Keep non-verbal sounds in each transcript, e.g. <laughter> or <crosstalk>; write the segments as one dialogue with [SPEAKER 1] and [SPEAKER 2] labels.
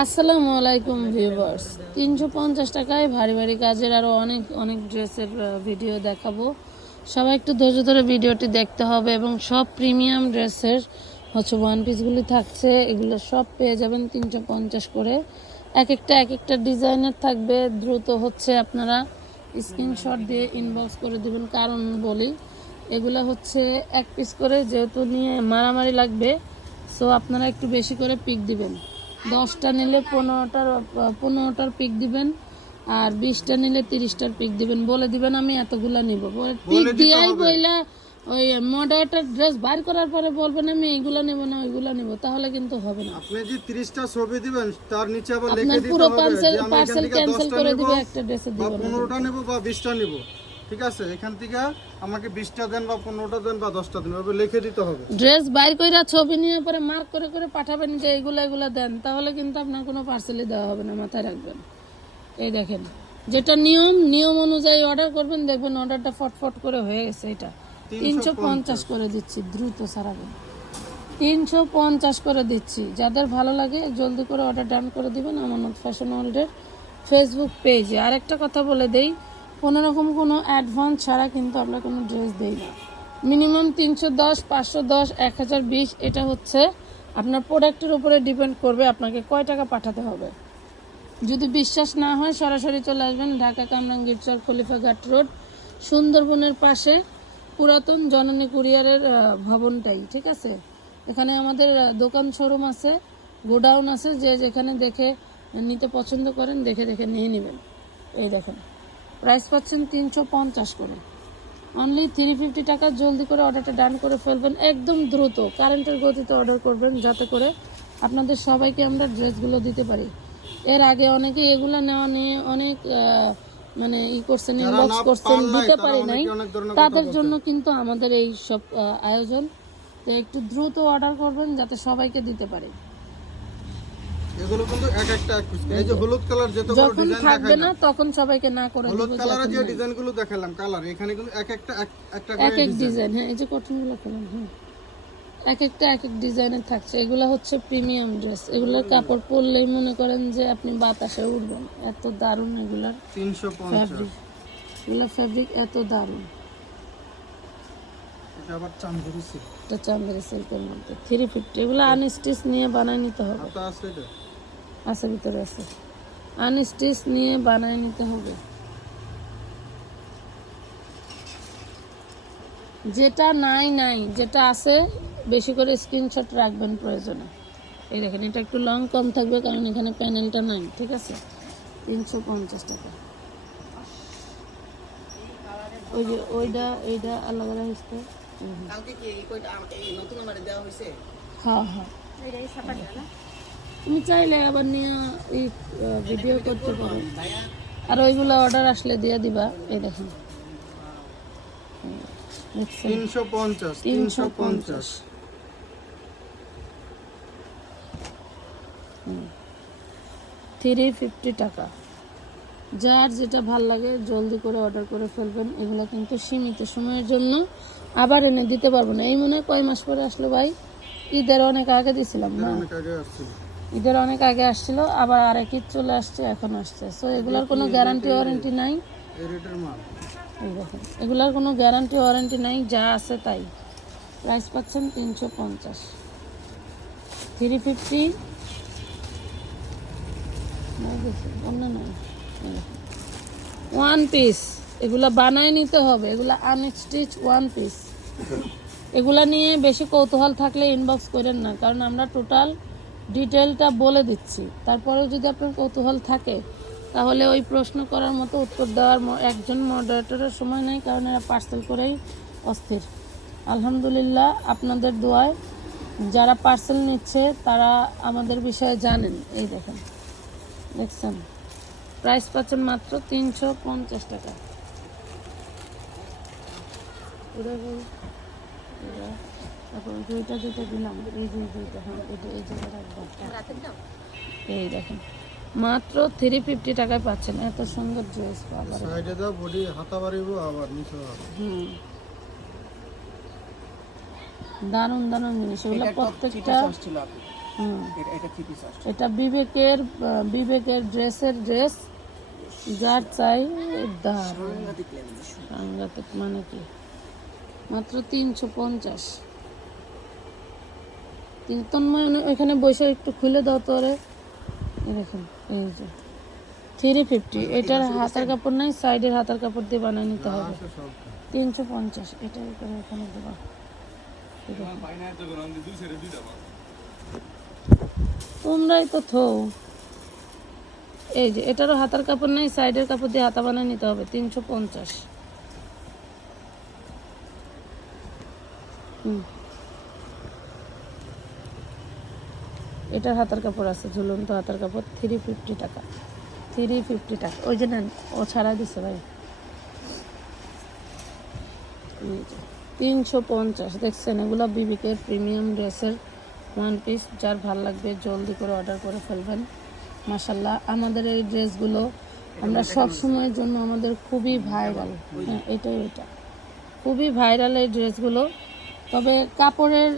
[SPEAKER 1] আসসালামু আলাইকুম ভিউয়ার্স। তিনশো পঞ্চাশ টাকায় ভারী ভারী কাজের আরও অনেক অনেক ড্রেসের ভিডিও দেখাবো। সবাই একটু ধৈর্য ধরে ভিডিওটি দেখতে হবে এবং সব প্রিমিয়াম ড্রেসের হচ্ছে ওয়ান পিসগুলি থাকছে। এগুলো সব পেয়ে যাবেন তিনশো পঞ্চাশ করে। এক একটা এক একটা ডিজাইনের থাকবে। দ্রুত হচ্ছে আপনারা স্ক্রিনশট দিয়ে ইনবক্স করে দেবেন। কারণ বলি, এগুলো হচ্ছে এক পিস করে যেহেতু নিয়ে মারামারি লাগবে সো আপনারা একটু বেশি করে পিক দিবেন। দশটা নিলে পনেরোটার পনেরোটার পিক দিবেন আর বিশটা নিলে তিরিশটার পিক দিবেন। বলে দিবেন আমি এতগুলা নিব। পিক দিয়াই বইলা ওই মডারেটার ড্রেস বার করার পরে বলবেন আমি এইগুলা নেব না ওইগুলা নেব। তাহলে কিন্তু হবে না।
[SPEAKER 2] আপনি যে 30টা ছবি দিবেন তার নিচে আবার লিখে দিতে
[SPEAKER 1] পুরো
[SPEAKER 2] হবে
[SPEAKER 1] পার্সেল
[SPEAKER 2] এখান
[SPEAKER 1] পার্সেল
[SPEAKER 2] থেকে
[SPEAKER 1] ক্যান্সেল করে দিবে একটা ড্রেসে দিব না।
[SPEAKER 2] 15টা নেব বা 20টা নেব। ঠিক আছে? এখান থেকে আমাকে 20টা দেন বা 15টা দেন বা 10টা দেন এভাবে লিখে দিতে হবে।
[SPEAKER 1] ড্রেস বাইর কইরা ছবি নিয়ে পরে মার্ক করে করে পাঠাবেন যে এইগুলা এগুলা দেন তাহলে কিন্তু আপনার কোনো পার্সেলই দেওয়া হবে না মাথায় রাখবেন। এই দেখেন যেটা নিয়ম নিয়ম অনুযায়ী অর্ডার করবেন দেখবেন অর্ডারটা ফটফট করে হয়ে গেছে এটা। তিনশো পঞ্চাশ। করে দিচ্ছি দ্রুত সারাবেন তিনশো পঞ্চাশ করে দিচ্ছি। যাদের ভালো লাগে জলদি করে অর্ডার ডান করে দিবেন। আমানত ফ্যাশন ওয়ার্ল্ডের ফেসবুক পেজে আরেকটা কথা বলে দেই কোনো রকম কোনো অ্যাডভান্স ছাড়া কিন্তু আমরা কোনো ড্রেস দেই না। মিনিমাম তিনশো দশ, পাঁচশো দশ, এক হাজার বিশ, এটা হচ্ছে আপনার প্রোডাক্টের উপরে ডিপেন্ড করবে আপনাকে কয় টাকা পাঠাতে হবে। যদি বিশ্বাস না হয়, সরাসরি চলে আসবেন ঢাকা কামরাঙ্গীর চর খলিফাঘাট রোড, সুন্দরবনের পাশে পুরাতন জননী কুরিয়ারের ভবনটাই, ঠিক আছে? এখানে আমাদের দোকান শোরুম আছে, গোডাউন আছে, যে যেখানে দেখে নিতে পছন্দ করেন, দেখে দেখে নিয়ে নেবেন। এই দেখেন। প্রাইস পাচ্ছেন তিনশো পঞ্চাশ করে। অনলি থ্রি ফিফটি টাকা জলদি করে অর্ডারটা ডান করে ফেলবেন একদম দ্রুত। কারেন্টের গতিতে অর্ডার করবেন যাতে করে আপনাদের সবাইকে আমরা ড্রেসগুলো দিতে পারি। এর আগে অনেকে এগুলো নেওয়া নিয়ে অনেক মানে ই করছেন ইনবক্স করছেন দিতে পারি নাই। তাদের জন্য কিন্তু আমাদের এই সব আয়োজন। তো একটু দ্রুত অর্ডার করবেন যাতে সবাইকে দিতে পারি।
[SPEAKER 2] এগুলো কিন্তু এক একটা এক piece। এই যে হলুদ কালার যতগুলো
[SPEAKER 1] যখন থাকবে না তখন সবাইকে না করে
[SPEAKER 2] হলুদ
[SPEAKER 1] দেবো
[SPEAKER 2] যে ডিজাইনগুলো দেখালাম কালার এখানে কিন্তু এক একটা একটা
[SPEAKER 1] এক এক ডিজাইন হ্যাঁ এই যে কটনগুলো খেলাম হ্যাঁ। এক একটা এক এক ডিজাইনের থাকছে। এগুলো হচ্ছে প্রিমিয়াম ড্রেস এগুলোর কাপড় পরলেই মনে করেন যে আপনি বাতাসে উঠবেন। এত দারুণ এগুলার
[SPEAKER 2] 350
[SPEAKER 1] ফ্যাব্রিক এগুলো ফ্যাব্রিক এত দারুণ।
[SPEAKER 2] এটা আবার সিল্ক
[SPEAKER 1] এটা সিল্কের মধ্যে। থ্রি ফিফটি এগুলো আনস্টিচ নিয়ে বানায় নিতে হবে।
[SPEAKER 2] আছে এটা।
[SPEAKER 1] আছে ভিতরে আছে আনস্টিচ নিয়ে বানায় নিতে হবে। যেটা নাই নাই যেটা আছে বেশি করে স্ক্রিনশট রাখবেন প্রয়োজনে। এই দেখেন এটা একটু লং কম থাকবে কারণ এখানে প্যানেলটা নাই ঠিক আছে? তিনশো পঞ্চাশ টাকা। ওই যে ওইটা এইটা আলাদা রাখছে
[SPEAKER 3] কালকে কি এই কয়টা আম- এই নতুন আমারে দেওয়া হয়েছে?
[SPEAKER 1] হ্যাঁ হ্যাঁ। তুমি চাইলে আবার নিয়ে এই ভিডিও করতে পারো। আর ওইগুলো অর্ডার আসলে দিয়ে দিবা এই দেখেন। দেখছেন
[SPEAKER 2] 350
[SPEAKER 1] তিনশো পঞ্চাশ। থ্রি ফিফটি টাকা যার যেটা ভালো লাগে জলদি করে অর্ডার করে ফেলবেন। এগুলো কিন্তু সীমিত সময়ের জন্য আবার এনে দিতে পারব না। এই মনে হয় কয় মাস পরে আসলো ভাই? ঈদের অনেক আগে দিছিলাম না?
[SPEAKER 2] অনেক আগে আসছিল।
[SPEAKER 1] ঈদের অনেক আগে আসছিল, আবার আরেক ঈদ চলে আসছে, এখন আসছে। সো এগুলোর কোনো গ্যারান্টি ওয়ারেন্টি নাই। এগুলোর কোনো গ্যারান্টি ওয়ারেন্টি নাই, যা আছে তাই। প্রাইস পাচ্ছেন তিনশো পঞ্চাশ। থ্রি ফিফটি অন্য নয় ওয়ান পিস এগুলা বানায় নিতে হবে, এগুলা আনস্টিচ ওয়ান পিস এগুলা নিয়ে বেশি কৌতূহল থাকলে ইনবক্স করেন না, কারণ আমরা টোটাল ডিটেলটা বলে দিচ্ছি। তারপরেও যদি আপনার কৌতূহল থাকে, তাহলে ওই প্রশ্ন করার মতো উত্তর দেওয়ার একজন মডারেটরের সময় নেই, কারণ এরা পার্সেল করেই অস্থির। আলহামদুলিল্লাহ, আপনাদের দোয়ায় যারা পার্সেল নিচ্ছে, তারা আমাদের বিষয়ে জানেন। এই দেখেন, দেখছেন? প্রাইস পাচ্ছেন মাত্র তিনশো পঞ্চাশ টাকা। তারপর দুইটা দুইটা দিলাম। এই দুই দুইটা হ্যাঁ এটা এই জায়গায় রাখব। এই দেখেন মাত্র থ্রি ফিফটি টাকায় পাচ্ছেন। এত সুন্দর ড্রেস পাবার
[SPEAKER 2] সাইডে দাও বডি হাতা বাড়িব আবার নিচে
[SPEAKER 1] হুম। দারুণ দারুণ জিনিস। এগুলো প্রত্যেকটা হুম।
[SPEAKER 3] এটা
[SPEAKER 1] বিবেকের বিবেকের ড্রেসের ড্রেস যার চাই
[SPEAKER 3] সুন্দর।
[SPEAKER 1] সাংঘাতিক মানে কি? মাত্র তিনশো পঞ্চাশ। তন্ময় ওখানে বসে একটু খুলে দাও তো রে এই দেখুন এই যে। থ্রি ফিফটি এটার হাতার কাপড় নাই সাইডের হাতার কাপড় দিয়ে বানিয়ে নিতে হবে। তিনশো পঞ্চাশ এটা করে এখানে দেবা। তোমরাই তো থো এই যে এটারও হাতার কাপড় নেই সাইডের কাপড় দিয়ে হাতা বানিয়ে নিতে হবে তিনশো পঞ্চাশ। হুম। এটার হাতার কাপড় আছে, ঝুলন্ত হাতার কাপড় থ্রি ফিফটি টাকা। থ্রি ফিফটি টাকা। ওই যে নেন, ও ছাড়া দিছে ভাই। তিনশো পঞ্চাশ। দেখছেন, এগুলো বিবিকের প্রিমিয়াম ড্রেসের ওয়ান পিস যার ভালো লাগবে জলদি করে অর্ডার করে ফেলবেন। মাসাল্লাহ আমাদের এই ড্রেসগুলো আমরা সব সময়ের জন্য আমাদের খুবই ভাইরাল হ্যাঁ এটাই এটা। খুবই ভাইরাল এই ড্রেসগুলো তবে কাপড়ের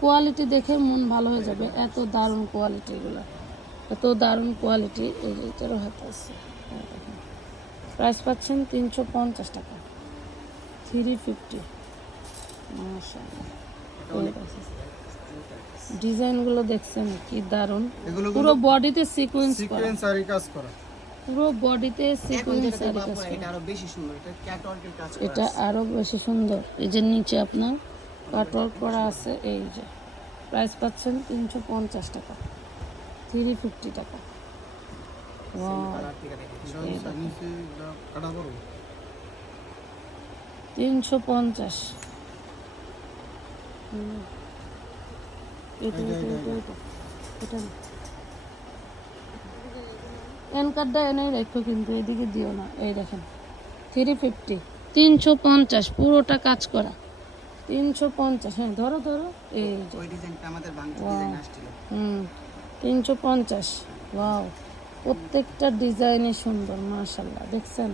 [SPEAKER 1] কোয়ালিটি দেখে মন ভালো হয়ে যাবে। এত দারুণ কোয়ালিটি এগুলো। এত দারুণ কোয়ালিটি এই যে এটারও হাত আছে। প্রাইস পাচ্ছেন তিনশো পঞ্চাশ টাকা। থ্রি ফিফটি ডিজাইনগুলো দেখছেন কি দারুণ। পুরো বডিতে সিকোয়েন্স
[SPEAKER 2] সিকোয়েন্স আরি কাজ করা।
[SPEAKER 1] পুরো বডিতে সিকোয়েন্স আর কাজ করা।
[SPEAKER 3] এটা আরও বেশি সুন্দর। এটা ক্যাটওয়ার্কের কাজ
[SPEAKER 1] এটা আরও বেশি সুন্দর। এই যে নিচে আপনার কাটওয়ার্ক করা আছে এই যে। প্রাইস পাচ্ছেন তিনশো পঞ্চাশ টাকা। থ্রি ফিফটি টাকা। তিনশো পঞ্চাশ। প্যান কার্ডটা এনে রেখো কিন্তু এদিকে দিও না। এই দেখেন। Three fifty. তিনশো পঞ্চাশ। পুরোটা কাজ করা। তিনশো পঞ্চাশ হ্যাঁ ধরো ধরো এই
[SPEAKER 3] ওই ডিজাইনটা আমাদের বাংলা ডিজাইন আসছিল।
[SPEAKER 1] হুম তিনশো পঞ্চাশ ওয়াও প্রত্যেকটা ডিজাইনই সুন্দর মাশাল্লাহ দেখছেন?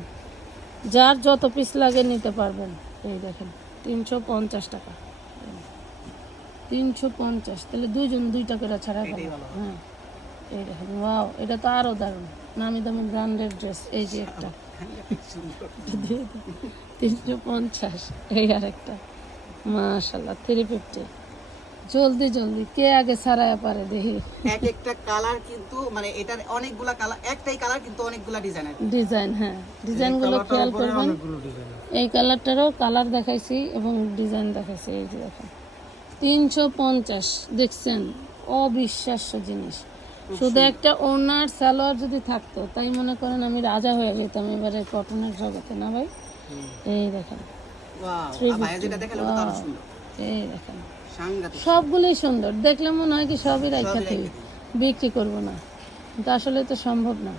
[SPEAKER 1] যার যত পিস লাগে নিতে পারবেন। এই দেখেন তিনশো পঞ্চাশ টাকা। তিনশো পঞ্চাশ তাহলে দুইজন দুই টাকাটা ছাড়া গেল হ্যাঁ এই দেখেন ওয়াও এটা তো আরও দারুণ। নামি দামি ব্র্যান্ডের ড্রেস এই যে একটা। তিনশো পঞ্চাশ এই আরেকটা। মাশাল্লাহ থ্রি ফিফটি জলদি জলদি কে আগে ছাড়ায় পারে দেখি।
[SPEAKER 3] এক একটা কালার কিন্তু মানে এটার অনেকগুলা কালার একটাই কালার কিন্তু অনেকগুলা ডিজাইন আছে
[SPEAKER 1] ডিজাইন হ্যাঁ ডিজাইনগুলো খেয়াল করবেন। এই কালারটারও কালার দেখাইছি এবং ডিজাইন দেখাইছি এই যে দেখেন। তিনশো পঞ্চাশ দেখছেন? অবিশ্বাস্য জিনিস। শুধু একটা ওনার সালোয়ার যদি থাকতো তাই মনে করেন আমি রাজা হয়ে যেতাম এবারে কটনের জগতে না ভাই? এই দেখেন। এই দেখেন। সবগুলোই সুন্দর। দেখলে মনে হয় কি সবই রাখা থেকে। বিক্রি করব না। কিন্তু আসলে তো সম্ভব না।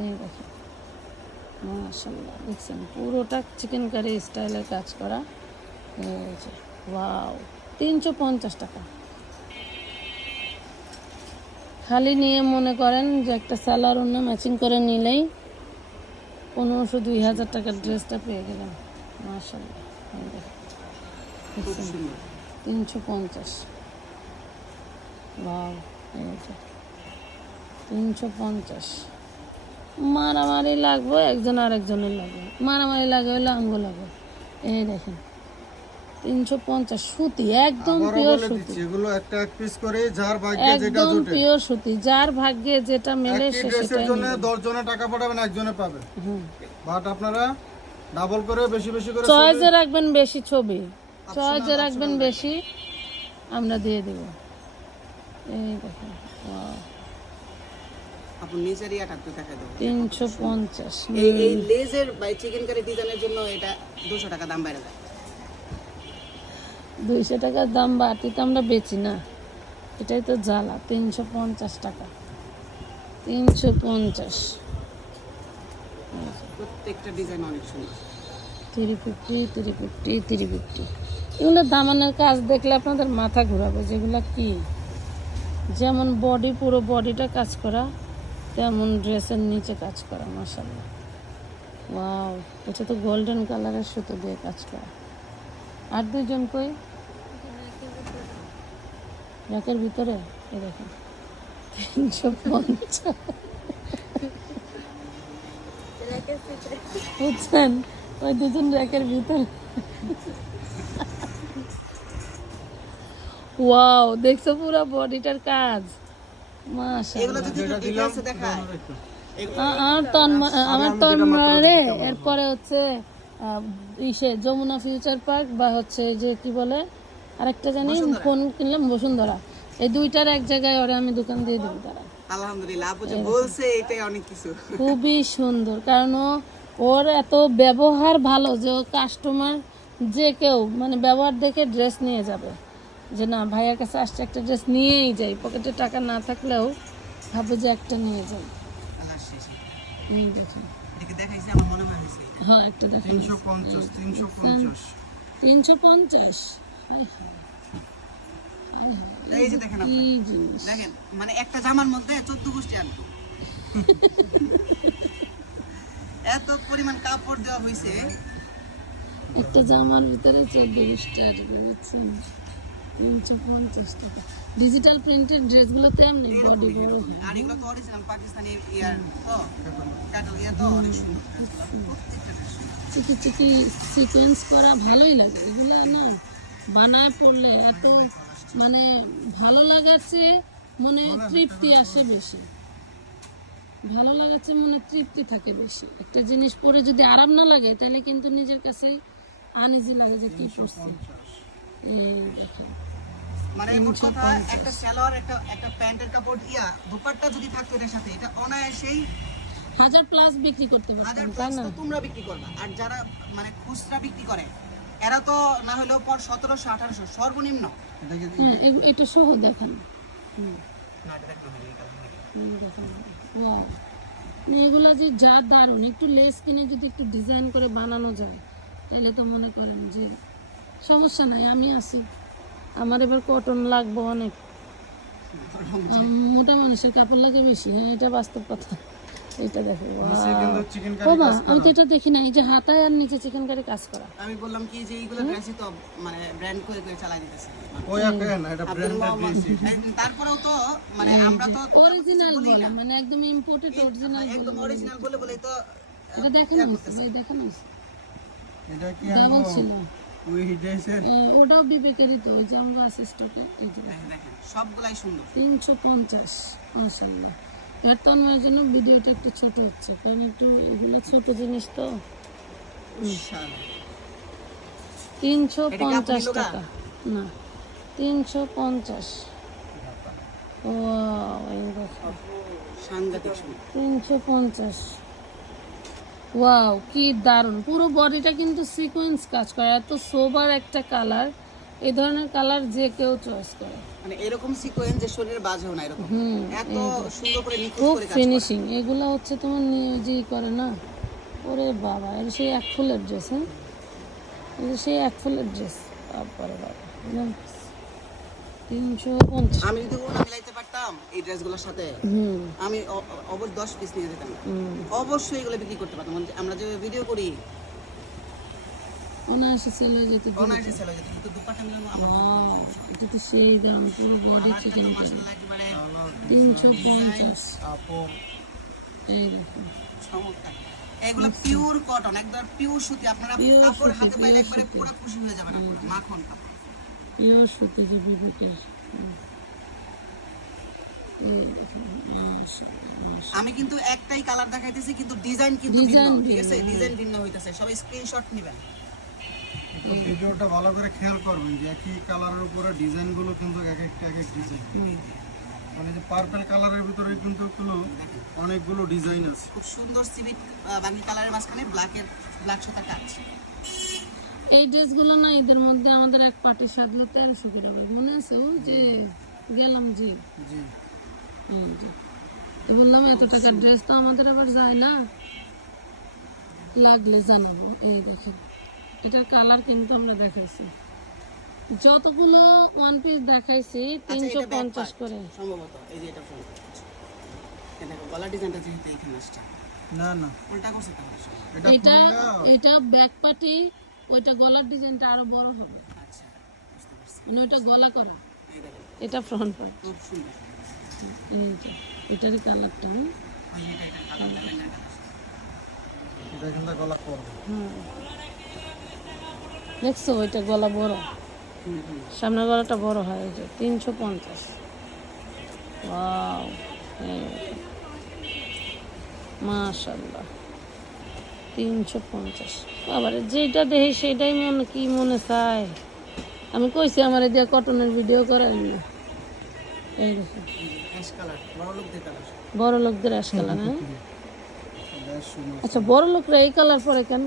[SPEAKER 1] এই দেখেন। মাশাল্লাহ দেখছেন? পুরোটা চিকেন কারি স্টাইলের কাজ করা। ওয়াও তিনশো পঞ্চাশ টাকা। খালি নিয়ে মনে করেন যে একটা স্যালার অন্য ম্যাচিং করে নিলেই পনেরোশো দুই হাজার টাকার ড্রেসটা পেয়ে গেলাম। মাশাল্লাহ তিনশো পঞ্চাশ। বাও তিনশো পঞ্চাশ। মারামারি লাগবে একজন আরেকজনের লাগবে। মারামারি লাগে হলে আঙ্গু লাগবে। এই দেখেন তিনশো পঞ্চাশ সুতি একদম পিওর সুতি।
[SPEAKER 2] এগুলো একটা এক পিস করে যার ভাগ্যে যেটা
[SPEAKER 1] একদম পিওর সুতি যার ভাগ্যে যেটা মেলে সেটা
[SPEAKER 2] জন্য
[SPEAKER 1] নেবে।
[SPEAKER 2] দশ জনে টাকা পাঠাবেন একজনে পাবে। বাট আপনারা ডাবল করে বেশি বেশি করে
[SPEAKER 1] চয়েসে রাখবেন বেশি ছবি। চয়েসে রাখবেন বেশি আমরা দিয়ে দেব। এই দেখেন
[SPEAKER 3] আপনি দেবো। এই এই লেজের বাই চিকেন কারি ডিজাইনের জন্য এটা দুশো টাকা দাম বাইরে যায়।
[SPEAKER 1] দুইশো টাকার দাম বাড়তি তো আমরা বেচি না। এটাই তো জ্বালা তিনশো পঞ্চাশ টাকা। তিনশো পঞ্চাশ।
[SPEAKER 3] প্রত্যেকটা ডিজাইন অনেক সুন্দর।
[SPEAKER 1] থ্রি ফিফটি ফিফটি এগুলো দামানের কাজ দেখলে আপনাদের মাথা ঘোরাবে, যেগুলো কি? যেমন বডি পুরো বডিটা কাজ করা, তেমন ড্রেসের নিচে কাজ করা মাসাল্লাহ ওয়াও এটা তো গোল্ডেন কালারের সুতো দিয়ে কাজ করা। আর দুজন কই? র্যাকের ভিতরে? দেখেন, তিনশো পঞ্চাশ। বুঝছেন? ওই দুজন র্যাকের ভিতরে। ওয়াও দেখছ পুরো বডিটার কাজ?
[SPEAKER 3] এগুলো
[SPEAKER 1] আমার তন্ময় এরপরে হচ্ছে আহ, ইসে যমুনা ফিউচার পার্ক বা হচ্ছে যে কি বলে আরেকটা জানি ফোন কিনলাম? বসুন্ধরা। এই দুইটার এক জায়গায় ওরে আমি দোকান দিয়ে দেবো তারা
[SPEAKER 3] আলহামদুলিল্লাহ আপু যে বলছে এটাই অনেক কিছু।
[SPEAKER 1] খুবই সুন্দর কারণ ও- ওর এত ব্যবহার ভালো যে ও কাস্টমার যে কেউ মানে ব্যবহার দেখে ড্রেস নিয়ে যাবে। যে না ভাইয়ের কাছে আসছে একটা ড্রেস নিয়েই যাই পকেটে টাকা না থাকলেও ভাবে যে একটা নিয়ে যাই। এই দেখুন
[SPEAKER 3] এটাকে দেখাইছি আমার মনে হয়।
[SPEAKER 1] হ্যাঁ একটা দেখুন
[SPEAKER 2] তিনশো পঞ্চাশ তিনশো পঞ্চাশ।
[SPEAKER 1] তিনশো পঞ্চাশ? হায় হায়।
[SPEAKER 3] এই যে দেখেন আপু,
[SPEAKER 1] কি জিনিস?
[SPEAKER 3] দেখেন মানে একটা জামার মধ্যে চোদ্দ গোষ্ঠী আনতো। এত পরিমাণ কাপড় দেওয়া হয়েছে
[SPEAKER 1] একটা জামার ভিতরে চোদ্দ স্টার বুঝছেন? তিনশো পঞ্চাশ টাকা। ডিজিটাল প্রিন্টেড ড্রেসগুলো তেমনি বডি বড়
[SPEAKER 3] আর এগুলো তো অরিজিনাল পাকিস্তানি ইয়ার তো ক্যাটল ইয়ার তো অনেক সুন্দর।
[SPEAKER 1] চিকি চিকি সিকোয়েন্স করা ভালোই লাগে। এগুলো না বানায় পড়লে এত মানে ভালো লাগাচ্ছে মনে তৃপ্তি আসে বেশি। ভালো লাগাচ্ছে মনে তৃপ্তি থাকে বেশি। একটা জিনিস পরে যদি আরাম না লাগে তাহলে কিন্তু নিজের কাছে আনিজি লাগে যে কি করছি। এই দেখো।
[SPEAKER 3] মানে মোট কথা একটা সালোয়ার একটা একটা প্যান্টের কাপড় ইয়া দুপাট্টা যদি থাকতো এটার সাথে এটা অনায়াসেই
[SPEAKER 1] হাজার প্লাস বিক্রি করতে
[SPEAKER 3] হাজার প্লাস তো তোমরা বিক্রি করবা। আর যারা মানে খুচরা বিক্রি করে এরা তো না হলেও পর সতেরোশো আঠারোশো সর্বনিম্ন।
[SPEAKER 1] হ্যাঁ এটা সহ দেখান। হুম
[SPEAKER 3] না, এটা দেখতে হবে, এটা দেখতে হবে।
[SPEAKER 1] হুম, দেখান ওয়াও এগুলো যে যা দারুণ একটু লেস কিনে যদি একটু ডিজাইন করে বানানো যায় তাহলে তো মনে করেন যে সমস্যা নাই আমি আছি। আমার এবার কটন লাগবে অনেক। মোটা মানুষের কাপড় লাগে বেশি হ্যাঁ এটা বাস্তব কথা। এটা দেখো মা আমি তো এটা দেখি না এই যে হাতায় আর নিচে চিকেন কারি কাজ করা।
[SPEAKER 3] আমি বললাম কি যে এইগুলো ড্রেসই তো মানে ব্র্যান্ড করে করে চালাই দিতেছে।
[SPEAKER 2] ওই একটা না এটা ব্র্যান্ডেড দিয়েছি
[SPEAKER 3] তারপরেও তো মানে আমরা তো
[SPEAKER 1] অরিজিনাল বলে মানে একদম ইম্পোর্টেড অরিজিনাল
[SPEAKER 3] একদম অরিজিনাল বলে বলে তো
[SPEAKER 1] এটা দেখানো হয়েছে ভাই দেখানো
[SPEAKER 2] এটা কি
[SPEAKER 1] ছিল।
[SPEAKER 2] ওই ড্রেসের
[SPEAKER 1] আহ, ওটাও বিবেকেরই তো ওই যে আমরা আছে স্টকে এই যে
[SPEAKER 3] দেখেন, দেখেন সবগুলাই সুন্দর।
[SPEAKER 1] তিনশো পঞ্চাশ মাসাল্লাহ এর তন্ময়ের জন্য ভিডিওটা একটু ছোট হচ্ছে কারণ একটু এগুলো ছোট জিনিস তো। তিনশো পঞ্চাশ টাকা। না তিনশো পঞ্চাশ। ও তিনশো পঞ্চাশ। ওয়াও কি দারুণ। পুরো বডিটা কিন্তু সিকোয়েন্স কাজ করে এত সোবার একটা কালার এই ধরনের কালার যে কেউ চয়েস করে।
[SPEAKER 3] মানে এরকম সিকোয়েন্স যে শরীরে বাজেও না এরকম। এত সুন্দর করে নিখুঁত করে কাজ
[SPEAKER 1] ফিনিশিং এগুলো হচ্ছে তোমার করে না ওরে বাবা এটা সেই এক ফুলের ড্রেস হ্যাঁ? সেই এক ফুলের ড্রেস তারপরে বাবা। তিনশো পঞ্চাশ।
[SPEAKER 3] আমি যদি ওনা মিলাইতে পারতাম এই ড্রেসগুলোর সাথে আমি অ- অ- অবশ্যই দশ পিস নিয়ে যেতাম। অবশ্যই এগুলো বিক্রি করতে পারতাম। মানে আমরা যে ভিডিও করি
[SPEAKER 1] অনায়াসে সেল হয়ে যেত
[SPEAKER 3] অনায়াসে সেল হয়ে যেত কিন্তু দুপাটা মিলানো আমার
[SPEAKER 1] এটা তো সেই দাম পুরো বডি চিকেন তিনশো পঞ্চাশ। এই দেখো।
[SPEAKER 3] চমৎকার। এগুলো পিওর কটন একদম পিওর সুতি। আপনারা কাপড় হাতে পাইলে একবারে পুরো খুশি হয়ে যাবেন আপনারা মাখন কাপড়।
[SPEAKER 1] পিওর সুতি যে।
[SPEAKER 3] আমি কিন্তু একটাই কালার দেখাইতেছি কিন্তু ডিজাইন কিন্তু ভিন্ন।
[SPEAKER 1] Design
[SPEAKER 3] ঠিক আছে? ডিজাইন ভিন্ন হইতাছে। সবাই স্ক্রিনশট নেবেন।
[SPEAKER 2] ভিডিওটা ভালো করে খেয়াল করবেন যে একই কালারের উপরে ডিজাইনগুলো কিন্তু এক একটা এক এক ডিজাইন। মানে যে পার্পল কালারের ভিতরে কিন্তু গুলো অনেকগুলো ডিজাইন আছে।
[SPEAKER 3] খুব সুন্দর সিভিট বাকি কালারের মাঝখানে ব্ল্যাকের ব্ল্যাক সাথে কাজ
[SPEAKER 1] এই ড্রেসগুলো না ঈদের মধ্যে আমাদের এক পার্টির সাজলো তেরোশো করে হবে মনে আছে ও যে গেলাম যে?
[SPEAKER 2] জি।
[SPEAKER 1] এই যে তো বললাম এত টাকার ড্রেস তো আমাদের আবার যায় না? লাগলে জানাব। এই দেখেন। এটার কালার কিন্তু আমরা দেখাইছি। যতগুলো ওয়ান পিস দেখাইছি তিনশো পঞ্চাশ করে।
[SPEAKER 3] সম্ভবত এই যে এটা front দেখো গলা ডিজাইনটা যেহেতু এখানে আসছে।
[SPEAKER 2] না না।
[SPEAKER 3] উল্টা করছে
[SPEAKER 2] এটা
[SPEAKER 1] এটা ব্যাক পার্টি ওইটা গলার ডিজাইনটা আরও বড় হবে।
[SPEAKER 3] আচ্ছা
[SPEAKER 1] মানে ওইটা গলা করা। এটা ফ্রন্ট পার্ট
[SPEAKER 3] খুব সুন্দর।
[SPEAKER 1] এইটা এটারই কালারটা
[SPEAKER 3] ওই এটা এটা কালার ল্যাভেন্ডার কালার
[SPEAKER 2] এটা কিন্তু গলা করবে।
[SPEAKER 1] হ্যাঁ। দেখছ ওইটা গলা বড়। সামনের গলাটা বড় হয় এই যে তিনশো পঞ্চাশ। মাশাল্লাহ তিনশো পঞ্চাশ। আবার যেটা দেখি সেটাই মনে কি মনে চায়? আমি কইছি আমার দিয়ে কটনের ভিডিও করেন না।
[SPEAKER 3] অ্যাশ কালার বড় লোকদের কালার
[SPEAKER 1] লোকদের আজকাল হ্যাঁ? আচ্ছা বড় লোকরা এই কালার পরে কেন?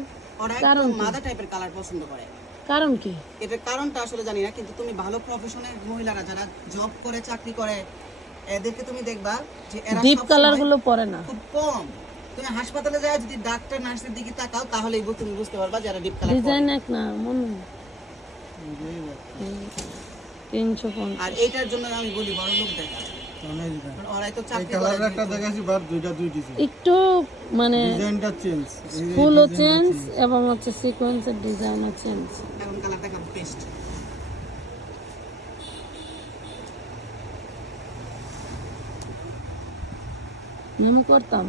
[SPEAKER 3] একদম মাদা টাইপের কালার পছন্দ করে।
[SPEAKER 1] কারণ কি?
[SPEAKER 3] এটার কারণটা আসলে জানি না কিন্তু তুমি ভালো প্রফেশনের মহিলারা যারা জব করে চাকরি করে এদেরকে তুমি দেখবা যে এরা
[SPEAKER 1] ডিপ কালারগুলো পরে না।
[SPEAKER 3] খুব কম। তুমি হাসপাতালে যায় যদি ডাক্তার নার্সের দিকে তাকাও তাহলেই তুমি বুঝতে পারবা যারা ডিপ কালার
[SPEAKER 1] ডিজাইন এক না মন তিনশো
[SPEAKER 3] আর এইটার জন্য আমি বলি বড় লোক দেখা
[SPEAKER 2] কালারের একটা
[SPEAKER 1] একটু মানে ফুলও চেঞ্জ এবং হচ্ছে সিকোয়েন্সের ডিজাইনও চেঞ্জ
[SPEAKER 3] এখন
[SPEAKER 1] মেমো করতাম।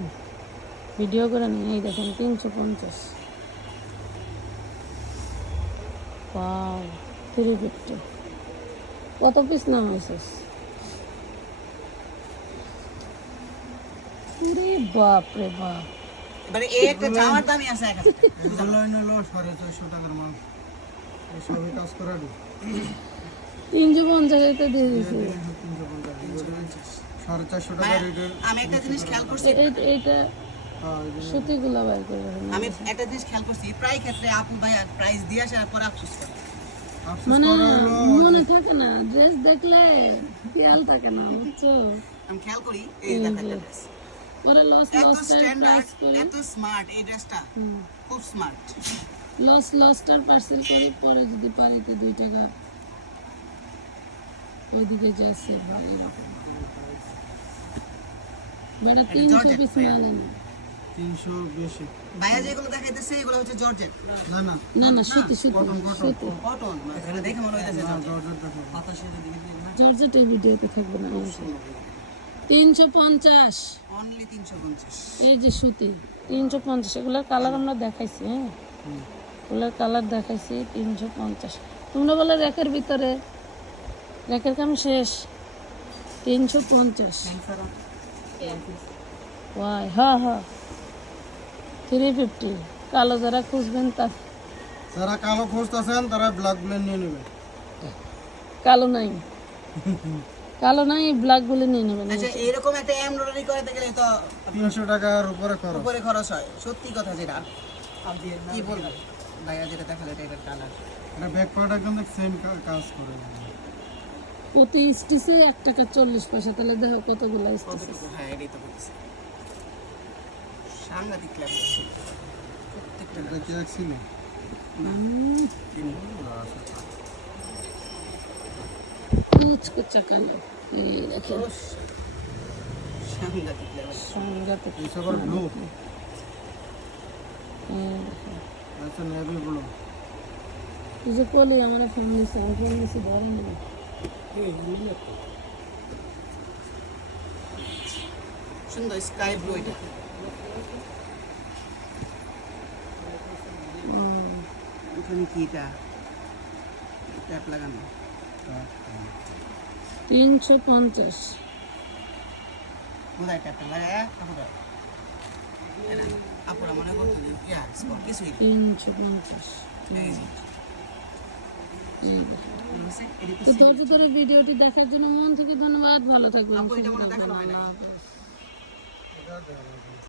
[SPEAKER 1] ভিডিও করে নিয়ে এই দেখেন তিনশো পঞ্চাশ। থ্রি ফিফটি কত পিস নাম হয়েছে পুরে বাপ। রে বাপ
[SPEAKER 3] এই একটা জামার দামই আছে
[SPEAKER 2] হলো টাকার মাল। এই সবই কাজ করা
[SPEAKER 1] এটা দিয়ে দিছি
[SPEAKER 2] তিনশো সাড়ে চারশো টাকা রেটের
[SPEAKER 3] আমি একটা জিনিস খেয়াল করছি।
[SPEAKER 1] এ- এই- এইটা
[SPEAKER 2] হ্যাঁ
[SPEAKER 1] সুতিগুলো করে
[SPEAKER 3] আমি একটা জিনিস খেয়াল করছি প্রায় ক্ষেত্রে আপু ভাই প্রাইস দিয়ে আসার পরে আফসোস করে।
[SPEAKER 1] মানে মনে থাকে না ড্রেস দেখলে খেয়াল থাকে না বুঝছ?
[SPEAKER 3] আমি খেয়াল করি এই দেখো ড্রেস
[SPEAKER 1] ওরা লস লস প্রাইস করে।
[SPEAKER 3] এত স্মার্ট এই ড্রেসটা খুব স্মার্ট
[SPEAKER 1] লস লসটার পার্সেল করে পরে যদি পারি তো দুই টাকা। ওইদিকে যাচ্ছে ভালো এরকম। বেড়া তিনশো পিস মালে
[SPEAKER 2] তিনশো বেশি।
[SPEAKER 3] ভাইয়া যেগুলো দেখাইতেছে এগুলো হচ্ছে জর্জেট
[SPEAKER 2] না না।
[SPEAKER 1] না না সুতি সুতি
[SPEAKER 2] কটন কটন
[SPEAKER 1] সুতি।
[SPEAKER 3] কটন এখানে দেখে মনে হইতেছে
[SPEAKER 2] জর্জেট
[SPEAKER 1] জর্জেটের ভিডিওতে থাকবে না তিনশো পঞ্চাশ।
[SPEAKER 3] অনলি তিনশো পঞ্চাশ।
[SPEAKER 1] এই যে সুতি। তিনশো পঞ্চাশ এগুলোর কালার আমরা দেখাইছি হ্যাঁ? এগুলোর কালার দেখাইছি তিনশো পঞ্চাশ। তোমরা বলে র্যাকের ভিতরে? র্যাকের কাম শেষ। তিনশো পঞ্চাশ। ওয়াই হ্যাঁ হ্যাঁ থ্রি ফিফটি কালো যারা খুঁজবেন তা
[SPEAKER 2] যারা কালো খুঁজতেছেন তারা ব্ল্যাক ব্লেন্ড নিয়ে নেবেন।
[SPEAKER 1] কালো নাই। <laughs> কালো না এই ব্ল্যাক ব্ল্যাকগুলো নিয়ে নেবেন।
[SPEAKER 3] আচ্ছা এরকম একটা এমব্রয়ডারি করাতে গেলে তো
[SPEAKER 2] তিনশো টাকার উপরে খরচ।
[SPEAKER 3] উপরে খরচ হয়। সত্যি কথা যেটা। কি বলব ভাইয়া যেটা দেখালে এটা এটার কালার
[SPEAKER 2] এটা ব্যাক পার্টটা কিন্তু সেম কাজ করে।
[SPEAKER 1] প্রতি স্টিচে এক টাকা চল্লিশ পয়সা তাহলে দেখো কতগুলো স্টিচ
[SPEAKER 3] হ্যাঁ এটাই তো বলছি সাংঘাতিক লাগছে প্রত্যেকটা
[SPEAKER 2] কি ছিল
[SPEAKER 1] কুচকুচা কালার এই দেখেন
[SPEAKER 3] সাংঘাতিক লাগছে
[SPEAKER 1] সাংঘাতিক
[SPEAKER 2] এই সবার ব্লু আচ্ছা নেভি ব্লু
[SPEAKER 1] এই যে কলি আমার ফ্যামিলি সব ফ্যামিলি সে ধরে নেবে
[SPEAKER 3] সুন্দর স্কাই ব্লু এটা কি এটা ট্যাপ লাগানো
[SPEAKER 1] তিনশো পঞ্চাশ। তিনশো পঞ্চাশ। তো ধৈর্য ধরে ভিডিওটি দেখার জন্য মন থেকে ধন্যবাদ। ভালো থাকবেন